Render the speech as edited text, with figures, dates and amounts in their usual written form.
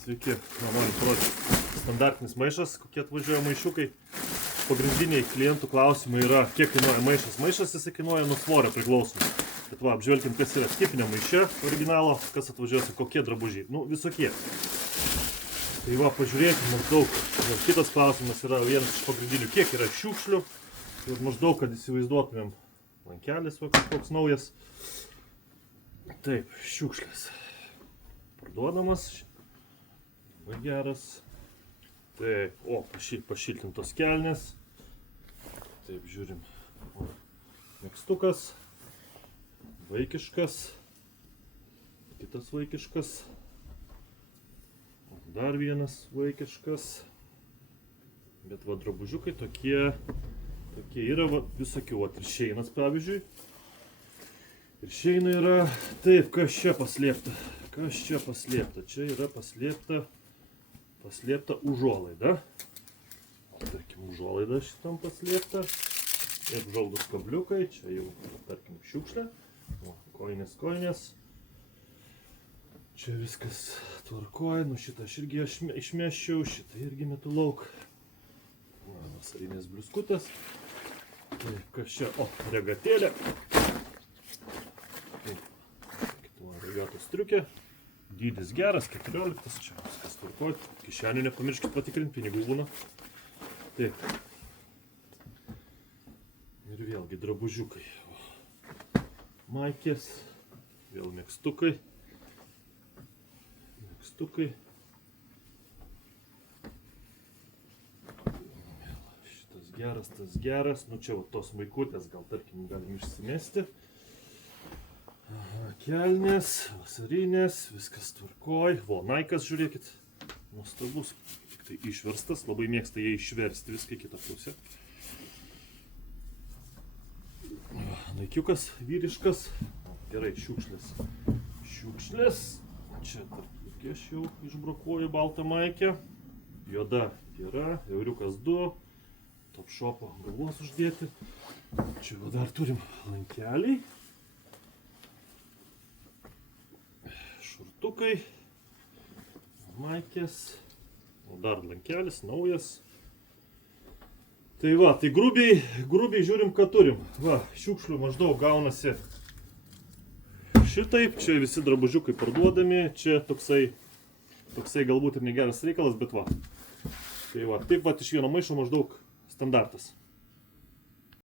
Sveiki, noriu parodyti standartinis maišas, kokie atvažiuoja maišiukai. Pagrindiniai klientų klausimai yra, kiek kainuoja maišas. Maišas jisai kainuoja nuo svorio priklausomai. Bet va, apžvelkim, kas yra skipinė maiše originalo, kas atvažiuoja, kokie drabužiai. Nu, visokie. Tai va, pažiūrėkime maždaug. Kitas klausimas yra vienas iš pagrindinių, kiek yra šiukšlių. Ir maždaug, kad įsivaizduotumėm, lankelis va, kažkoks naujas. Taip, šiukšlės. Parduodamas. Labai geras. Taip, o, pašiltintos kelnės. Taip, žiūrim. O, megztukas. Vaikiškas. Kitas vaikiškas. Dar vienas vaikiškas. Bet va, drabužiukai tokie yra va, visokių. Ir šeinas, pavyzdžiui. Ir šeinai yra, taip, kas čia paslėpta? Kas čia paslėpta? Čia yra paslėpta užuolaida. Tarkim, užuolaida šitam paslėpta. Ir žaldus kabliukai. Čia jau, tarkim, šiukšlė. O, koinės. Čia viskas tvarkoja. Nu, šitą aš irgi išmeščiau. Šitą irgi metu lauk. Vasarinės bliuskutės. Taip, kas čia? O, regatėlė. Regatos striukė. Dydis geras, 14. Čia viskas tvarkoja. Kišenių nepamirškit patikrinti, pinigų būna. Taip. Ir vėlgi drabužiukai. Maikės. Vėl megztukai. Šitas geras, tas geras. Nu čia va, tos maikutės gal tarkim galim išsimesti. Kelnės, vasarinės, viskas tvarkoj. Vo, Naikas, žiūrėkit. Nuostabus. Tik tai išverstas. Labai mėgsta jie išversti viską į kitą pusę. Naikiukas vyriškas. Gerai, šiukšlės. Čia tarp aš jau išbrokuoju baltą maikę. Juoda yra. Euriukas 2. Top šopo galvos uždėti. Čia va dar turim lankelį. Šortukai, maikės, o dar lankelis, naujas. Tai va, tai grubiai žiūrim, ką turim. Va, šiukšlių maždaug gaunasi šitaip, čia visi drabužiukai parduodami, čia toksai galbūt ir negeras reikalas, bet va. Tai va, taip va, iš vieno maišo maždaug standartas.